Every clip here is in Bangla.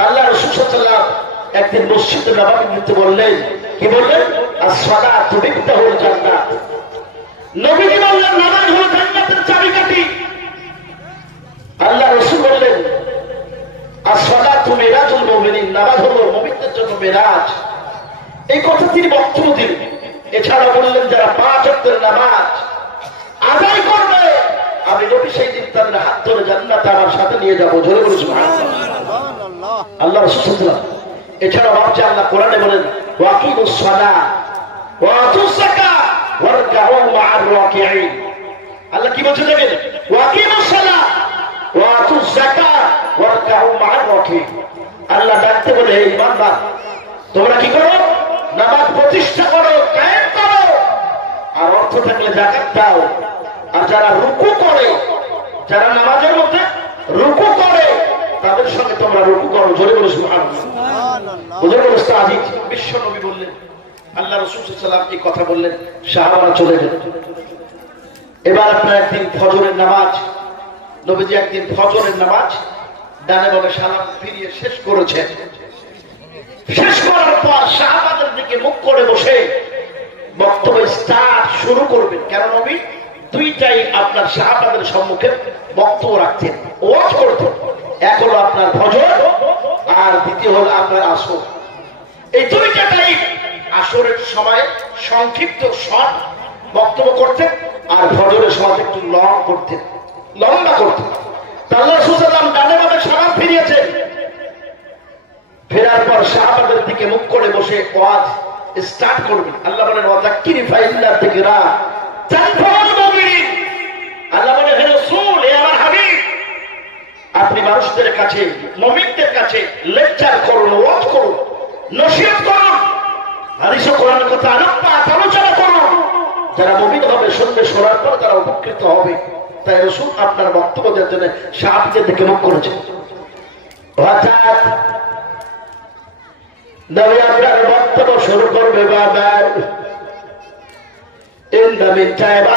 আল্লাহ রসুল একদিন মসজিদে নবাবী মৃত্যু বললেন, কি বললেন? আর সদা তুমি হল জান্নাত। নবীজি বললেন, নামাজ হলো জান্নাতের চাবিকাঠি। আল্লাহ রসুল বললেন আর সদা তুমি মেরাজুল মোমিনিন, নামাজ হলো মোমিনদের জন্য মেরাজ। এই কথা তিনি বক্তব্য দিলেন। এছাড়া বললেন, যারা পাঁচ অক্টের নামাজ আদায় করবে, আমি নবী সেই দিন তাদের হাত ধরে জান্নাতে আমার সাথে নিয়ে যাব। জোরে বলেছি আল্লাহ রসুল এছাড়া ভাবছে আল্লাহ কোরআনে বলেন ডাকতে বলে তোমরা কি করো? নামাজ প্রতিষ্ঠা করো, কায়েম করো। আর অর্থ থাকলে জাকাত দাও। আর যারা রুকু করে, যারা নামাজের মধ্যে রুকু করে তাদের সঙ্গে তোমরা রুকু করো জোরে বলে আজি বিশ্ব নবী বললেন আল্লাহ রসুল সাল্লাম এই কথা বললেন সাহাবারা চলে গেল। এবার আপনার একদিন ফজরের নামাজ নবীজি একদিন ফজরের নামাজ ডানে বামে সালাম ফিরিয়ে শেষ করেছেন। শেষ করার পর শাহবাদের দিকে মুখ করে বসে বক্তব্য স্টার্ট শুরু করবেন। কেন নবী? দুইটাই আপনার শাহবাদের সম্মুখে বক্তব্য রাখতেন। ওয়াজ করতেন। এক হলো আপনার ফজর আর দ্বিতীয় হলো আপনার আসর। এই দুইটা টাইম আসরের সময় সংক্ষিপ্ত শর্ট বক্তব্য করতেন আর ফজরের সময় একটু লং করতেন, লম্বা করতেন। ফিরিয়েছেন। ফেরার পর দিকে মুখ করে বসে আল্লাহ বলেন হে রাসূল হে আমার হাবিব আপনি মানুষদের কাছে, মমিনদের কাছে লেকচার করুন, ওয়াজ করুন, নসিহত করুন, হাদিস কোরআনের কথা আলোকপাত আলোচনা করুন। যারা মমিন হবে শুনবে শোনার পর তারা উপকৃত হবে। তাই রসুল আপনার বক্তব্য দেওয়ার জন্য সাহাবিদের দিকে মুখ করেছে আপনার বক্তব্য শুরু করবে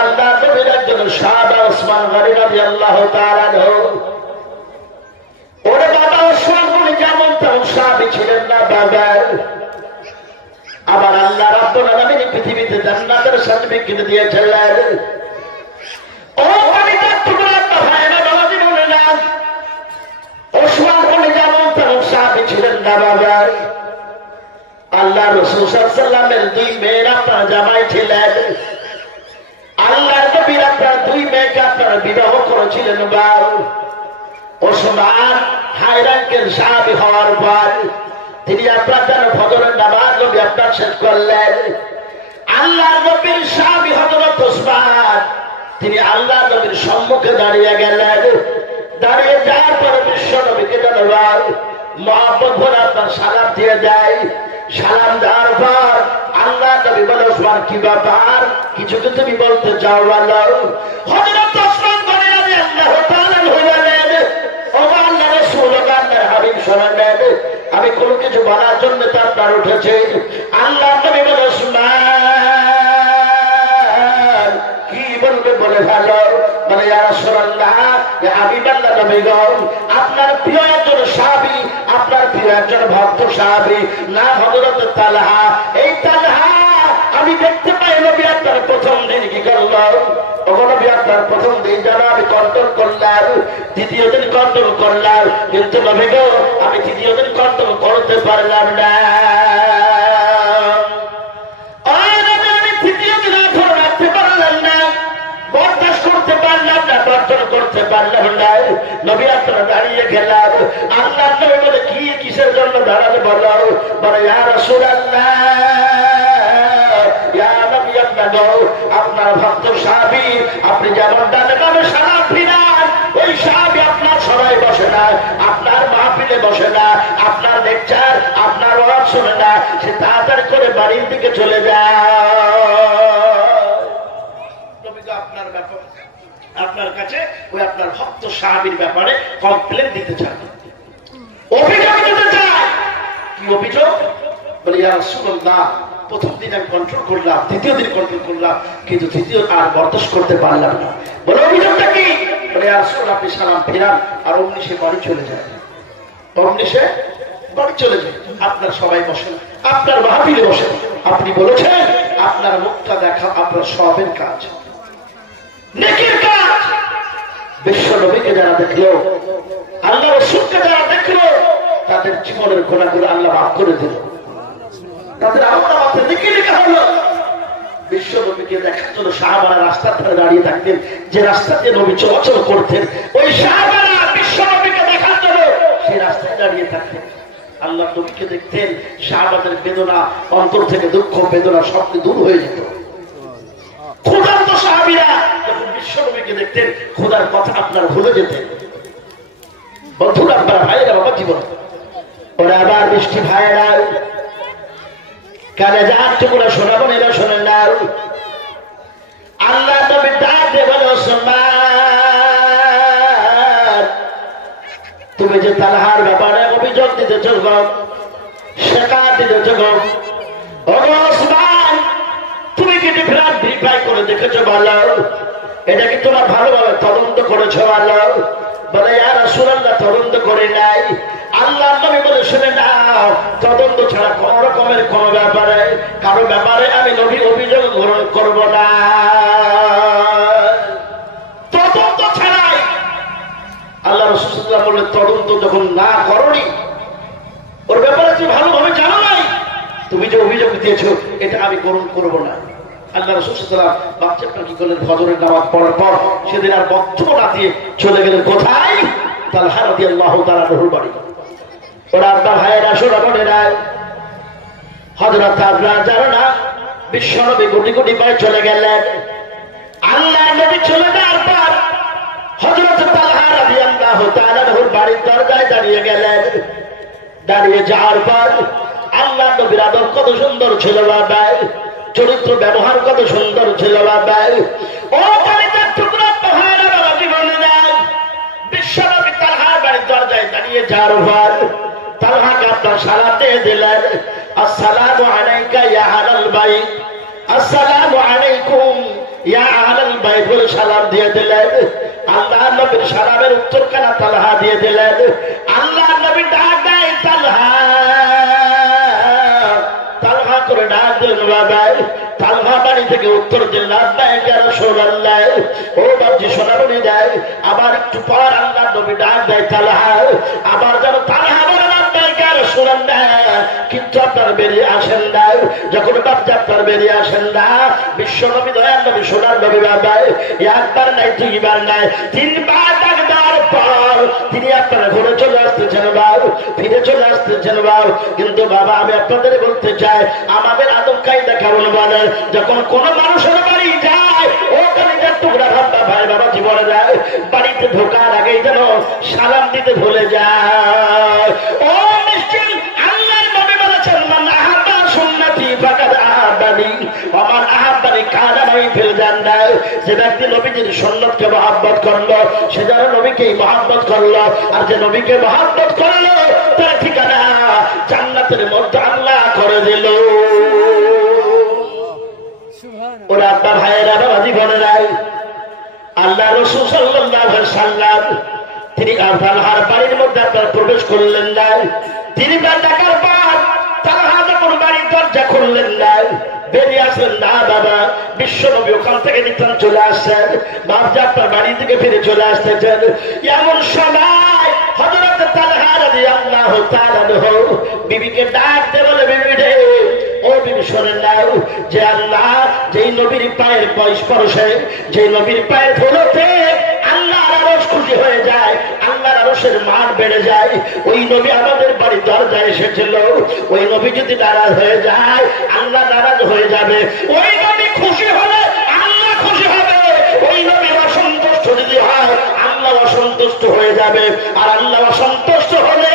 আল্লাহ নবীর একজন ওসমান তাআলা আবার আল্লাহ রাব্বুল আলামিন পৃথিবীতে জান্নাতের সার্টিফিকেট দিয়েছিলেন। আল্লাহ দুই মেয়ের জামাই ছিলেন। আল্লাহ নবীর আপনার দুই মেয়েকে আপনারা বিবাহ করেছিলেন বার ওসমান হাই র্যাঙ্কের সাহাবি হওয়ার পর তিনি আপনার যেন ফজরের নামাজ নবী আপনার শেষ করলেন। আল্লাহ নবীর সাহাবি হজরত ওসমান, তিনি আল্লাহ নবীর সম্মুখে দাঁড়িয়ে গেলেন। দাঁড়িয়ে যাওয়ার পরে বিশ্ব নবীকে জানাবার মহাব্বত ভরে আপনার সালাম দিয়ে দেয়। সালাম দেওয়ার পর আল্লাহ নবী বলে, ওসমান, কি ব্যাপার? কিছু তো তুমি বলতে চাও, বলো। হযরত ওসমান বলে, আল্লাহ তাআলা হইলেন। ও আল্লাহ রাসূল হাবিব শোনেন আমি কোন কিছু বলার জন্য তার দ্বার উঠেছে। আল্লাহ নবী বলে কি বলবে বলে ভালো? মানে আমি হাবিবাল্লাহ নবীগণ আপনার প্রিয় একজন সাহাবি, আপনার প্রিয় একজন ভক্ত সাহাবি না হজরত তালহা। এই তালহা আমি দেখতে পাই নবী আপনার প্রথম দিন কি করল নবী আপনার প্রথম দিন যেন আমি কন্ট্রোল করলাম, দ্বিতীয় দিন কন্ট্রোল করলাম। কিন্তু নবী গো, আমি তৃতীয় দিন কন্ট্রোল করতে পারলাম না। দাঁড়িয়ে গেলাম। কি কিসের জন্য দাঁড়ালে বলো নবী আল্লাহ আপনার ভক্ত সাহাবী, আপনি যেমন ডানে বামে সালাম ফিরান, ওই সাহাবী আপনার সবাই বসে না, আপনার মাহফিলে বসে না, আপনার লেকচার, আপনার ওয়াজ শোনে না, সে তাড়াতাড়ি করে বাড়ির দিকে চলে যায়। আপনার ব্যাপার, আপনার কাছে ওই আপনার ভক্ত সাহাবীর ব্যাপারে কমপ্লেন দিতে চান অভিযোগ দিতে চায়। কি অভিযোগ? বলে, ইয়া রাসূলুল্লাহ প্রথম দিন আমি কন্ট্রোল করলাম দ্বিতীয় দিন কন্ট্রোল করলাম, কিন্তু তৃতীয় আর বরদাস্ত করতে পারলাম না। বলে, অভিযোগটা কি? বলে রাসূল আপনি সালাম ফেরান আর অমনি সে বাড়ি চলে যায়। অমনি সে বাড়ি চলে যান আপনার সবাই বসেন আপনার মাহফিলে বসেন আপনি বলেছেন, আপনার মুখটা দেখা আপনার সবের কাজ। নেকির কাজ। বিশ্ব নবীকে যারা দেখল আল্লাহ রসুলকে যারা দেখল, তাদের জীবনের গোনাগুলো আল্লাহ মাফ করে দিল। তাদের আল্লাহ মাত্র দেখে লেখা হলো অন্তর থেকে দুঃখ, বেদনা সব দূর হয়ে যেত। ক্ষুধার্ত সাহাবিরা যখন বিশ্ব নবীকে দেখতেন খোদার কথা আপনার ভুলে যেতেন। বন্ধুরা, আপনার ভাইয়েরা, বাবা জীবন। ওরা আবার বৃষ্টি ভাইয়েরা কানে যার টুকুরা শোনাবো এরা শোনেন না আল্লাহ নবী ডাক দিয়ে বলো তুমি যে তালহার ব্যাপারে অভিযোগ দিতে চলব শেখা দিতে চলব তুমি কি ডিফারেন্ট ভেরিফাই করে দেখেছ ভালো এটা কি তোমার ভালোভাবে তদন্ত করেছ ভালো বলে আর সুরাল্লাহ তদন্ত করে নাই। আল্লাহ নবী বলে শুনে নাও তদন্ত ছাড়া কোন রকমের কোন ব্যাপারে, কারও ব্যাপারে আমি নবী অভিযোগ গ্রহণ করব না। তদন্ত ছাড়াই আল্লাহ রসুল্লাহ তদন্ত যখন না ওর ব্যাপারে তুমি ভালোভাবে জানো নাই। তুমি যে অভিযোগ দিয়েছ, এটা আমি গ্রহণ করব না। আল্লাহ রসুল্লাহ বাচ্চাটা কি করলেন? নামাজ পড়ার পর সেদিন আর বক্তব্য না দিয়ে চলে গেলেন কোথায়? তার হারাদি আল্লাহ তারা বাড়ি। দাঁড়িয়ে গেলেন। দাঁড়িয়ে যাওয়ার পর আল্লাহ নবীর কত সুন্দর ছিল বাবাই, চরিত্র ব্যবহার কত সুন্দর ছিল বাবাই। ও কালিতার টুকরা পাহাড় জীবনে বাড়ির দরজায় দাঁড়িয়ে যাওয়ার পর ইয়া ইয়া উত্তর কানা তালহা দিয়ে দিলেন আল্লাহ নবী ডাক তালহা তালহা করে ডাক দিলেন তালহা বাড়ি থেকে উত্তর সোনাল্লাহ ও আবার একটু পর আল্লাহ নবী ডাক দেয় তালহা আবার যেন তালহা শোনেন না, কিন্তু আপনার বেরিয়ে আসেন না। যখন বাচ্চা আপনার বেরিয়ে আসেন না, বিশ্ব নবী নবী নবী একবার নাই, দুইবার নাই, তিনবার পর তিনি আপনার ঘরে চলে আসতেছেন ফিরে চলে আসতেছেন কিন্তু বাবা, আমি আপনাদের বলতে চাই, আমাদের আদব কায়দা কেমন বলে? যখন কোন মানুষের বাড়ি যায়, ও কালিজার টুকরা ভাববা, ভাই বাবা জীবনে যায়, বাড়িতে ঢোকার আগেই যেন সালাম দিতে ভুলে যায়। ও যে ব্যক্তি নবীজির সুন্নতকে মহব্বত করল সে যেন নবীকেই মহব্বত করল আর যে নবীকে মহব্বত করল তার ঠিকানা জান্নাতের মধ্যে আল্লাহ করে দিল। ওরা আব্বা ভাইয়েরা বাবা জীবনেরাই আল্লাহ রসুল সাল্লাল্লাহু সাল্লাম তিনি তালহার বাড়ির মধ্যে আপনার প্রবেশ করলেন না তিনি ডাকার পর তালহা যখন বাড়ির দরজা খুললেন না বেরিয়ে আসলেন, না বাবা বিশ্ব নবী ওখান থেকে রিটার্ন চলে আসছেন। বাপজা আপনার বাড়ি থেকে ফিরে চলে আসতেছেন। এমন সময় হজরত তালহা রাজি আল্লাহ তালানহু বিবিকে ডাক দে বিবি যে যেই নবীর পায়ের স্পর্শে যে নবীর পায়ের ধুলোতে আল্লাহ খুশি হয়ে যায় আরসের মান বেড়ে যায়। ওই নবী আমাদের বাড়ির দরজায় এসেছিল। ওই নবী যদি নারাজ হয়ে যায়, আল্লাহ নারাজ হয়ে যাবে। ওই নবী খুশি হলে আল্লাহ খুশি হবে। ওই নবী অসন্তুষ্ট যদি হয়, আল্লাহ অসন্তুষ্ট হয়ে যাবে। আর আল্লাহ অসন্তুষ্ট হলে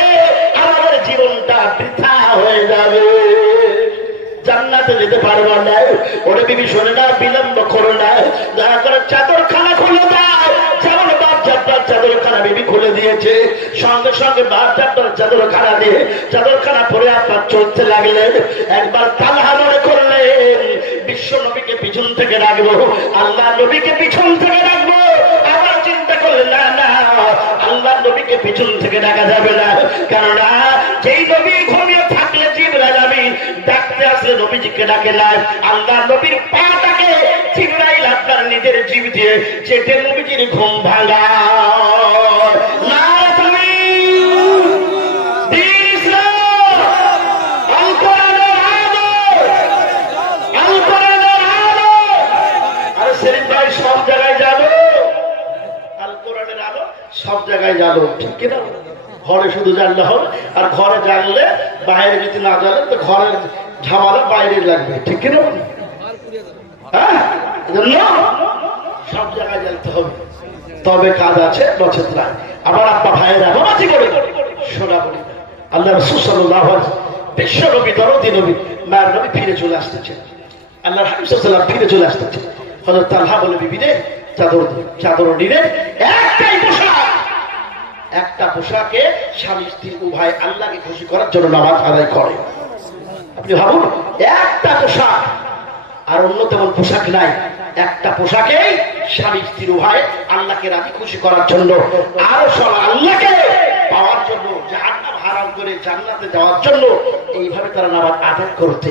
আমাদের জীবনটা বৃথা হয়ে যাবে। জান্নাতে যেতে পারব না, ওরে বিবি শোনে না, বিলম্ব করো না। দয়া করে চাদর খানা খুলে দাও। আপনার চাদরখানা বিবি খুলে দিয়েছে। সঙ্গে সঙ্গে বাচ্চা আপনার চাদরখানা দিয়ে চাদরখানা পরে আপনার চলতে লাগলেন। একবার তালহা মনে করলেন, বিশ্ব নবীকে পিছন থেকে রাখব আল্লাহ নবীকে পিছন থেকে রাখব আবার চিন্তা করলেন, না না, আল্লাহ নবীকে পিছন থেকে ডাকা যাবে না। কেননা যেই নবী ঘুমিয়ে থাকলে জিবরাইল যাবি ডাকতে আসলে নবীজিকে ডাকে না। আল্লাহ নবীর পাটাকে জিব্রাইল আপনার নিজের জীব দিয়ে চেটে নবীজির ঘুম ভাঙা সব জায়গায় যাব। ঠিক কিনা? ঘরে শুধু জানলে হবে। আর ঘরে জানলে বাইরে যদি না জানলে তো ঘরের ঝামেলা বাইরে লাগবে। ঠিক কিনা হ্যাঁ? সব জায়গায় জানতে হবে। তবে কাজ আছে, নচেত আবার আব্বা ভাইয়েরা বাবাজি করে সোনা বলি আল্লাহ রসুল বিশ্ব নবী, দরদি নবী, মায়ের নবী ফিরে চলে আসতেছে। আল্লাহ হাবিসাল্লাম ফিরে চলে আসতেছে। হজরত বলে বিবিরে চাদর চাদর নিলে একটাই পোশাক। একটা পোশাকে স্বামী, স্ত্রী উভয় আল্লাহকে খুশি করার জন্য নামাজ আদায় করে। আপনি ভাবুন, একটা পোশাক আর অন্য তেমন পোশাক নাই। একটা পোশাকেই স্বামী স্ত্রী উভয় আল্লাহকে রাজি খুশি করার জন্য, আর সব আল্লাহকে পাওয়ার জন্য, জাহান্নাম হারাম করে জান্নাতে যাওয়ার জন্য এইভাবে তারা নামাজ আদায় করতে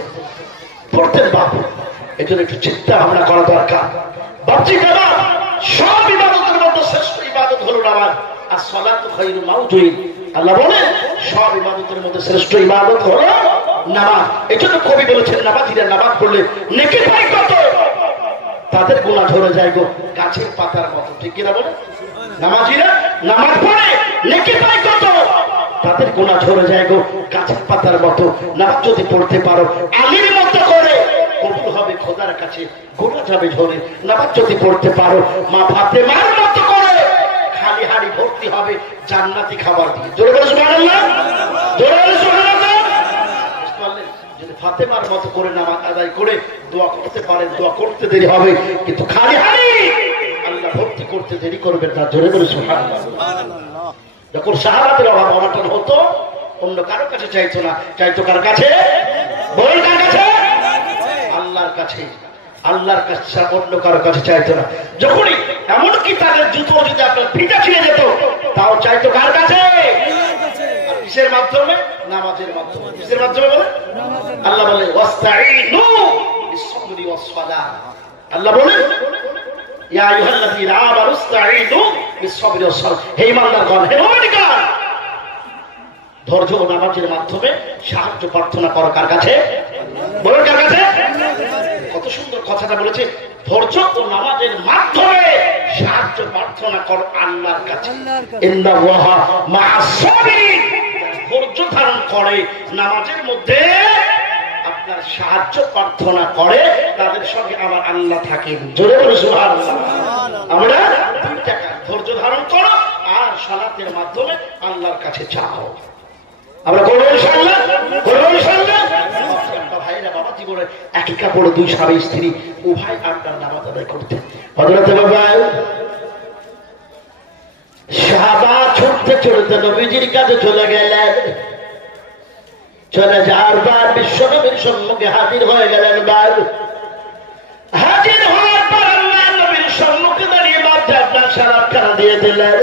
পড়তেন বাবু এই জন্য একটু চিন্তা ভাবনা করা দরকার। বাবজি বাবা সব ইবাদতের মধ্যে শ্রেষ্ঠ ইবাদত হলো নামাজ। আর সলাত খাইরু মাউতুইন আল্লাহ বলেন, সব ইবাদতের মধ্যে শ্রেষ্ঠ ইবাদত হলো নামাজ এই জন্য কবি বলেছেন নামাজিরা নামাজ পড়লে নেকি পাই কত? তাদের গুণা ধরে যায় গো, গাছের পাতার মতো, ঠিক কিনা বলে? নামাজিরা নামাজ পড়ে, নেকি পাই কত? তাদের গুণা ঝরে যায় গো, গাছের পাতার মতো। নামাজ যদি পড়তে পারো, আলির মতো করে, কবুল হবে খোদার কাছে গোনা যাবে ঝরে। নামাজ যদি পড়তে পারো, মা ভাতে মার মতো করে, খালি হাড়ি ভর্তি হবে জান্নাতি খাবার দিয়ে। জোরে বলে সুবহানাল্লাহ। জোরে বলে সুবহানাল্লাহ। ফাতেমার মতো করে নামাজ আদায় করে দোয়া করতে পারেন দোয়া করতে দেরি হবে কিন্তু খালি হাড়ি আল্লাহ ভর্তি করতে দেরি করবেন না জোরে বলে সুবহানাল্লাহ। যখন সাহাবাতের অভাব অনটন হতো অন্য কারও কাছে চাইতো না চাইতো কার কাছে? বল কার কাছে? আল্লাহর কাছে। আল্লাহর কাছে অন্য কারও কাছে চাইতো না। যখনই এমনকি তাদের জুতো যদি আপনার ফিটা ছিঁড়ে যেত তাও চাইতো কার কাছে? কিসের মাধ্যমে? নামাজের মাধ্যমে। কিসের মাধ্যমে বলে আল্লাহ বলে ওয়াস্তাঈনু বিসসবরি ওয়াসসালাহ। আল্লাহ বলেন ইয়া আইয়ুহাল্লাযীনা আমানু ইসতাঈনু বিসসবরি ওয়াসসালাহ। হে ঈমানদারগণ হে মুমিনগণ! ধৈর্য ও নামাজের মাধ্যমে সাহায্য প্রার্থনা করো কার কাছে? বলুন কার কাছে? কত সুন্দর কথাটা বলেছে। ধৈর্য ও নামাজের মাধ্যমে সাহায্য প্রার্থনা করো আল্লাহর কাছে। ইন্নাল্লাহা ধারণ করে নামাজের মধ্যে আপনার সাহায্য প্রার্থনা করে তাদের সঙ্গে আমার আল্লাহ থাকেন। জোরে আমরা দুই টাকা ধৈর্য ধারণ করো আর সালাতের মাধ্যমে আল্লাহর কাছে চাও। আমরা করব ভাইরা বাবা জীবনে একই কাপড়ে দুই স্বামী স্ত্রী উভয় আপনার নামাজ আদায় করতেন হজরতে বাবা সাহাবা ছুটতে ছুটতে নবীজির কাছে চলে গেলেন। চলে যাওয়ার বার বিশ্বনবীর সম্মুখে হাজির হয়ে গেলেন বার হাজির হওয়ার পর আল্লাহ সম্মুখে দাঁড়িয়ে কারা দিয়ে দিলেন?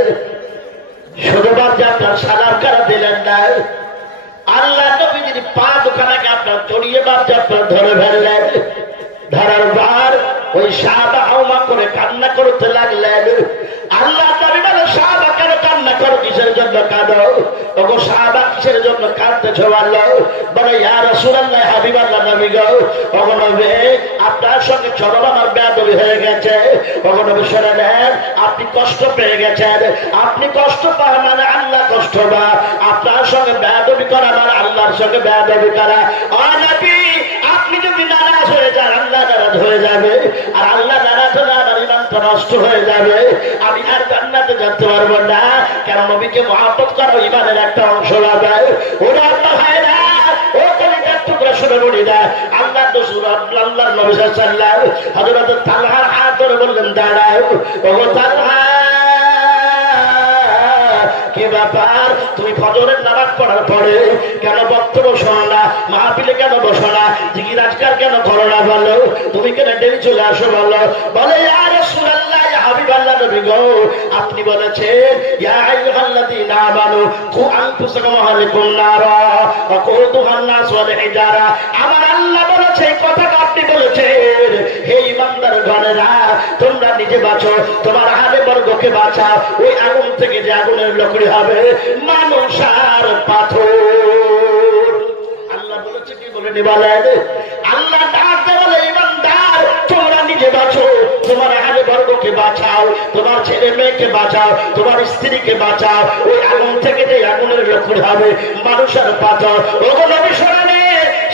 শুধু কারা দিলেন না, আল্লাহ পা দোকানাকে আপনার আপনার ধরে ফেললেন। ধরার বার ওই সাদা হাওমা করে কান্না করতে লাগলেন। আল্লাহ নবী বলে সাদা করো কিসের জন্য কাঁদো? ওগো সাদা কিসের জন্য কাঁদতেছ আল্লাহ? বলে, ইয়া রাসূলুল্লাহ, হাবিবাল্লাহ নবী গো। ওগো নবী, আপনার সঙ্গে চরম আমার বেয়াদবি হয়ে গেছে। ওগো নবী, শুনেন, আপনি কষ্ট পেয়ে গেছেন। আপনি কষ্ট পান মানে আল্লাহ কষ্ট বা আপনার সঙ্গে বেয়াদবি করা মানে আল্লাহর সঙ্গে বেয়াদবি করা। নবী, আপনি যদি নারাজ হয়ে যান, আল্লাহ নারাজ হয়ে যাবে। আর আল্লাহ নারাজ হলে আমার ইমানটা নষ্ট হয়ে যাবে। আমি আর জান্নাতে যেতে পারব না। নবীকে মহাব্বত করা ইমানের একটা অংশ লাগে ওরা আল্লাহ হয় না। ও টুকরা শুনে বলি আল্লাহ আল্লাহ তালহার হাত ধরে বললেন পরে কেন বক্তব্য শোনো না? কেন বসো না? জিগির কেন বলো? তুমি কেন ডেলি চলে আসো বলো? বলে, আর আপনি বলেছেন আমার আল্লাহ বলেছে আপনি বলেছেন। হে ইমানদার তোমরা নিজে বাঁচো, তোমার বর্গকে ওই আগুন থেকে যে আগুনের লকড়ি হবে পাথর। আল্লাহ বলেছে, কি বলে নিবালেন? আল্লাহ ইমানদার তোমরা নিজে বাঁচো, তোমার আহলে বর্গকে বাঁচাও, তোমার ছেলে মেয়েকে বাঁচাও, তোমার স্ত্রীকে বাঁচাও, ওই আগুন থেকে যে আগুনের লক্ষ্য হবে, মানুষের পাথর। ওগো নবী শোনেন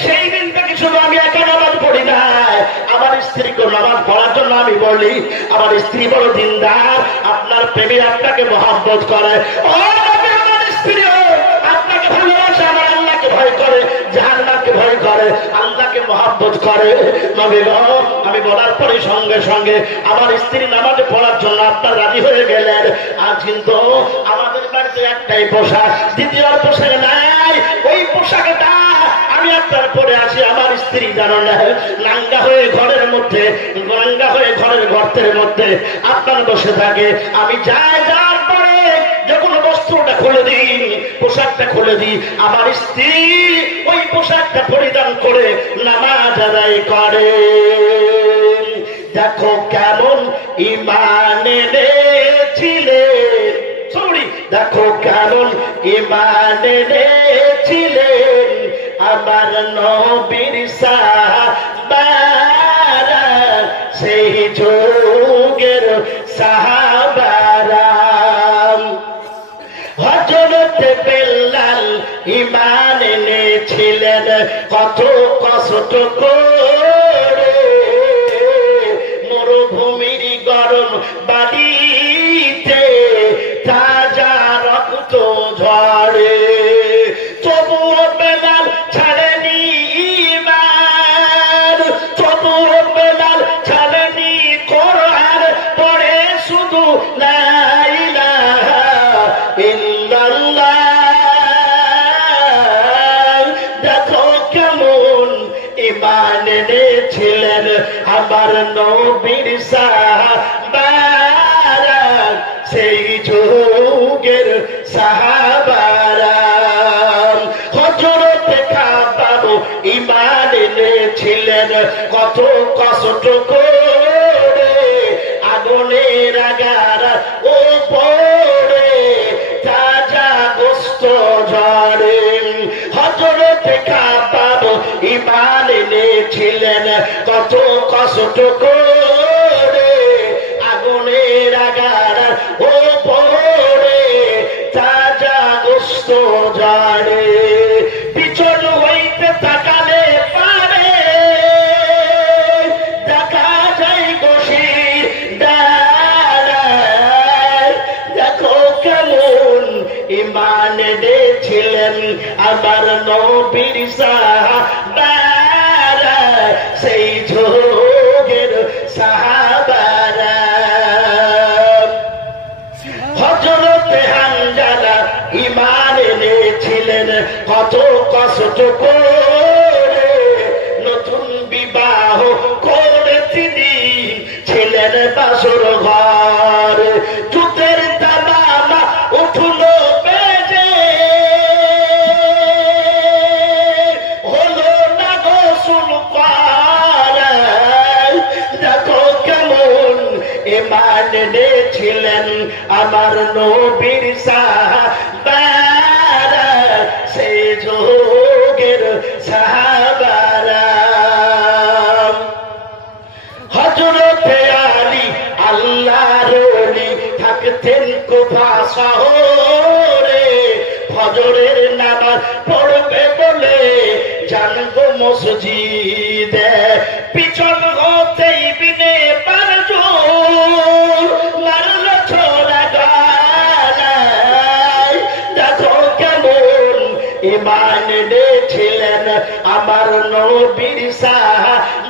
সেই দিন থেকে শুধু আমি একা নামাজ পড়ি না আমার স্ত্রী বড় দিনদার, আপনার প্রেমী আপনাকে মহাব্বত করে। আমার স্ত্রীও জাহান্নামকে ভয় করে, আল্লাহকে মহাব্বত করে। আমি বলার পরে সঙ্গে সঙ্গে আমার স্ত্রী নামাজে পড়ার জন্য আপনার রাজি হয়ে গেলেন। আজ কিন্তু আমাদের বাড়িতে একটাই পোশাক দ্বিতীয় পোশাক নাই, ওই পোশাকটা আমি আপনার পরে আসি, আমার স্ত্রী জানো নাঙ্গা হয়ে ঘরের মধ্যে, নাঙ্গা হয়ে ঘরের গর্তের মধ্যে আপনার বসে থাকে। আমি যাই যখন বস্ত্রটা খুলে দিই, পোশাকটা খুলে দিই। আমার স্ত্রী ওই পোশাকটা পরিধান করে নামাজ আদায় করে। দেখো কেমন ইমান এনেছিলেন সরি দেখো কেমন ইমান এনেছিলেন আমার নবীর সাহাবারা সেই যুগের সাহাবারা কষ্ট এনেছিলেন আমার নবীর সাহাবারা সেই যুগের সাহাবারা। হজরত খাবাব ইমান এনেছিলেন কত কষ্ট করে কষ্ট করে আগুনের আগার, ও পড়ে তাজা গোস্ত ঝরে পিছন হইতে পারে। ইমান আমার নবীর সাহাবারা বিবাহ করে তিনি ছিলেন বাসর ঘর, জুতের দাবামা উঠল বেজে। হলো না গোসল দেখো কেমন ইমান ছিলেন আমার নবীর সাহাবারা মসজিদে পিছন হতেই বিনে পারজো মারল ছোড়া গালায়, দেখো কেমন ইমান ছিলেন আমার নবীর সাহাবারা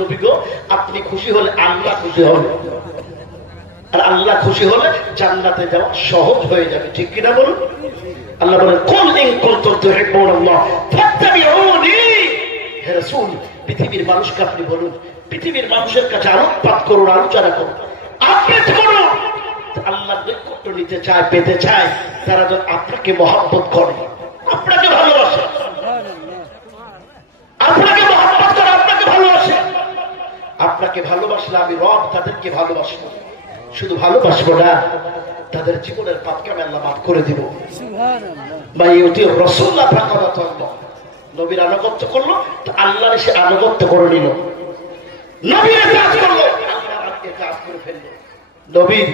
নবী গো, আপনি খুশি হলে আল্লাহ খুশি হবে আর আল্লাহ খুশি হলে জান্নাতে যাওয়া সহজ হয়ে যাবে। ঠিক কিনা বলুন? আল্লাহ বলেন কোন ইন কুনতুম পৃথিবীর মানুষকে আপনি বলুন, পৃথিবীর মানুষের কাছে আলোকপাত করুন, আলোচনা করুন। আবৃত করুন আল্লাহ নৈকট্য নিতে চায়, পেতে চায়, তারা যেন আপনাকে মহাব্বত করে, আপনাকে ভালোবাসে। আপনাকে মহাব্বত করে আপনাকে ভালোবাসে আপনাকে ভালোবাসলে আমি রব তাদেরকে ভালোবাসবো। শুধু ভালোবাসবো না তাদের জীবনের পাপকে আমি আল্লাহ মাফ করে দিব। বা ইউতি রসুল্লাহ নবীর আনুগত্য করল তো আল্লাহর সে আনুগত্য করে নিল। নবীর কাজ করল কাজ করে ফেলল। নবীর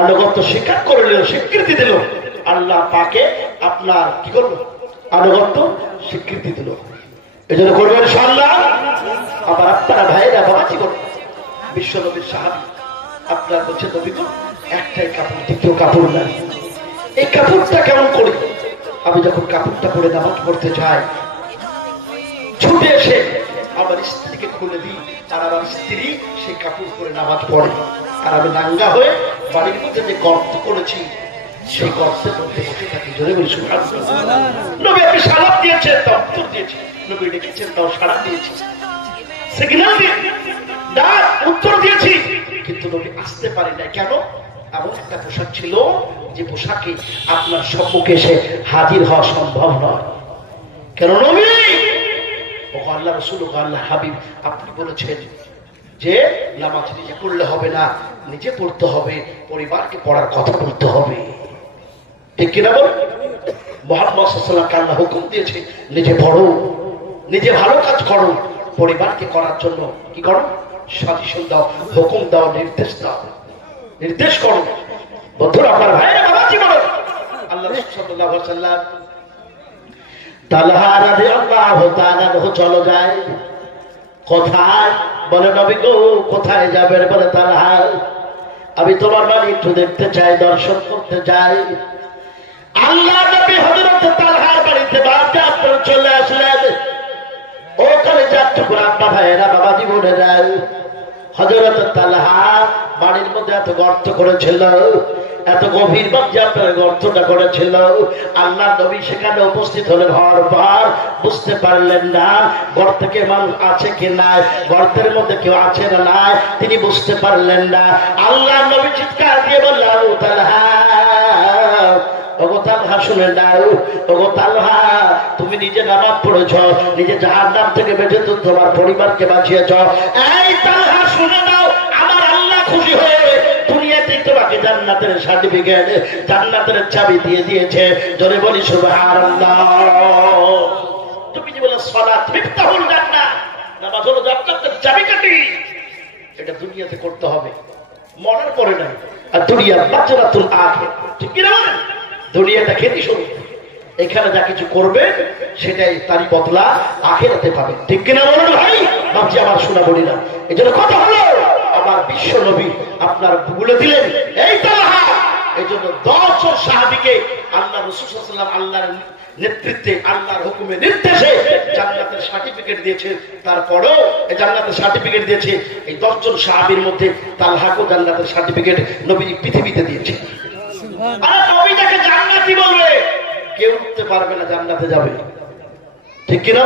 আনুগত্য স্বীকার করে নিল স্বীকৃতি দিল। আল্লাহ পাকে আপনার কি করল? আনুগত্য স্বীকৃতি দিল। এই জন্য করবেন সাল্লাহ আবার আপনারা ভাইরা বাবাজি করবেন বিশ্ব নবীর সাহাবি আপনার বলছে নবী গো, একটাই কাপড় দ্বিতীয় কাপড় নাই। এই কাপড়টা কেমন করি? আমি যখন কাপড়টা পরে নামাজ পড়তে যাই ছুটে এসে আমার স্ত্রীকে খুলে দিই আর আমার স্ত্রী সেই কাপড় পরে নামাজ পড়ে। আর আমি নাঙ্গা হয়ে বাড়ির মধ্যে যে গর্ত করেছি সেই গর্তের মধ্যে বসে থাকি। জোরে বলি। নবী আপনি সালাদ দিয়েছেন তা উত্তর দিয়েছি। নবী ডেকেছেন তাও সাড়া দিয়েছি। এমন একটা পোশাক ছিল যে পোশাকে আপনার সম্মুখে এসে হাজির হওয়া সম্ভব নয়। কেন আল্লাহ রসুল আল্লাহ হাবিব, আপনি বলেছেন যে নামাজ নিজে পড়লে হবে না, নিজে পড়তে হবে, পরিবারকে পড়ার কথা বলতে হবে। ঠিক কিনা বল? মোহাম্মদ হুকুম দিয়েছে? নিজে পড়ো, নিজে ভালো কাজ করো পরিবারকে করার জন্য কি করো? সাজেশন দাও, হুকুম দাও, নির্দেশ দাও। নির্দেশ করো। বন্ধুরা আমার ভাইরা বাবাজি বলো। আল্লাহ আলাইহি সাল্লাম আমি তোমার বাড়ি একটু দেখতে চাই, দর্শন করতে চাই। আল্লাহ নবী হযরত তালহার বাড়িতে বাচ্চা আপনারা চলে আসলেন। যাত্রা আব্বা ভাইয়েরা বাবা জীবনে যায়। হজরত তালহা বাড়ির মধ্যে এত গর্ত করেছিল, এত গভীর ভাবে আপনার গর্তটা করেছিল। আল্লাহ নবী সেখানে উপস্থিত হলেন হওয়ার পর বুঝতে পারলেন না গর্তে মানুষ আছে কি নাই, গর্তের মধ্যে কেউ আছে না নাই, তিনি বুঝতে পারলেন না। আল্লাহ নবী চিৎকার দিয়ে বললেন তালহা তুমি নিজে নামাজ পড়েছ, নিজে নাম থেকে বেঁচে তো তোমার পরিবারকে বাঁচিয়েছ। এই শুনে আমার আল্লাহ খুশি হয়ে দুনিয়াতে জান্নাতের চাবি দিয়ে দিয়েছে। জোরে বলি তুমি নামাজ হলো জান্নাতের এটা দুনিয়াতে করতে হবে। মনের পড়ে নাই। আর দুনিয়া বাচ্চারাতুল আখে ঠিক কিনা দুনিয়াটা খেতে শুরু। এখানে যা কিছু করবে সেটাই তারই বদলা আখেরাতে পাবে ঠিক কিনা বলেন ভাই? ভাবছি আমার শোনা বলি না এই জন্য কথা হলো আমার বিশ্ব নবী আপনার বলে দিলেন, এই তালাহা! এই জন্য দশজন সাহাবিকে আল্লাহ রসুলাম আল্লাহর নেতৃত্বে, আল্লাহর হুকুমে নির্দেশে জান্নাতের সার্টিফিকেট দিয়েছে তারপরেও এই জান্নাতের সার্টিফিকেট দিয়েছে। এই দশজন সাহাবির মধ্যে তালহাকও জান্নাতের সার্টিফিকেট নবী পৃথিবীতে দিয়েছে আর তাকে কেউ উঠতে পারবে না জান্নাতে যাবে। ঠিক কিনা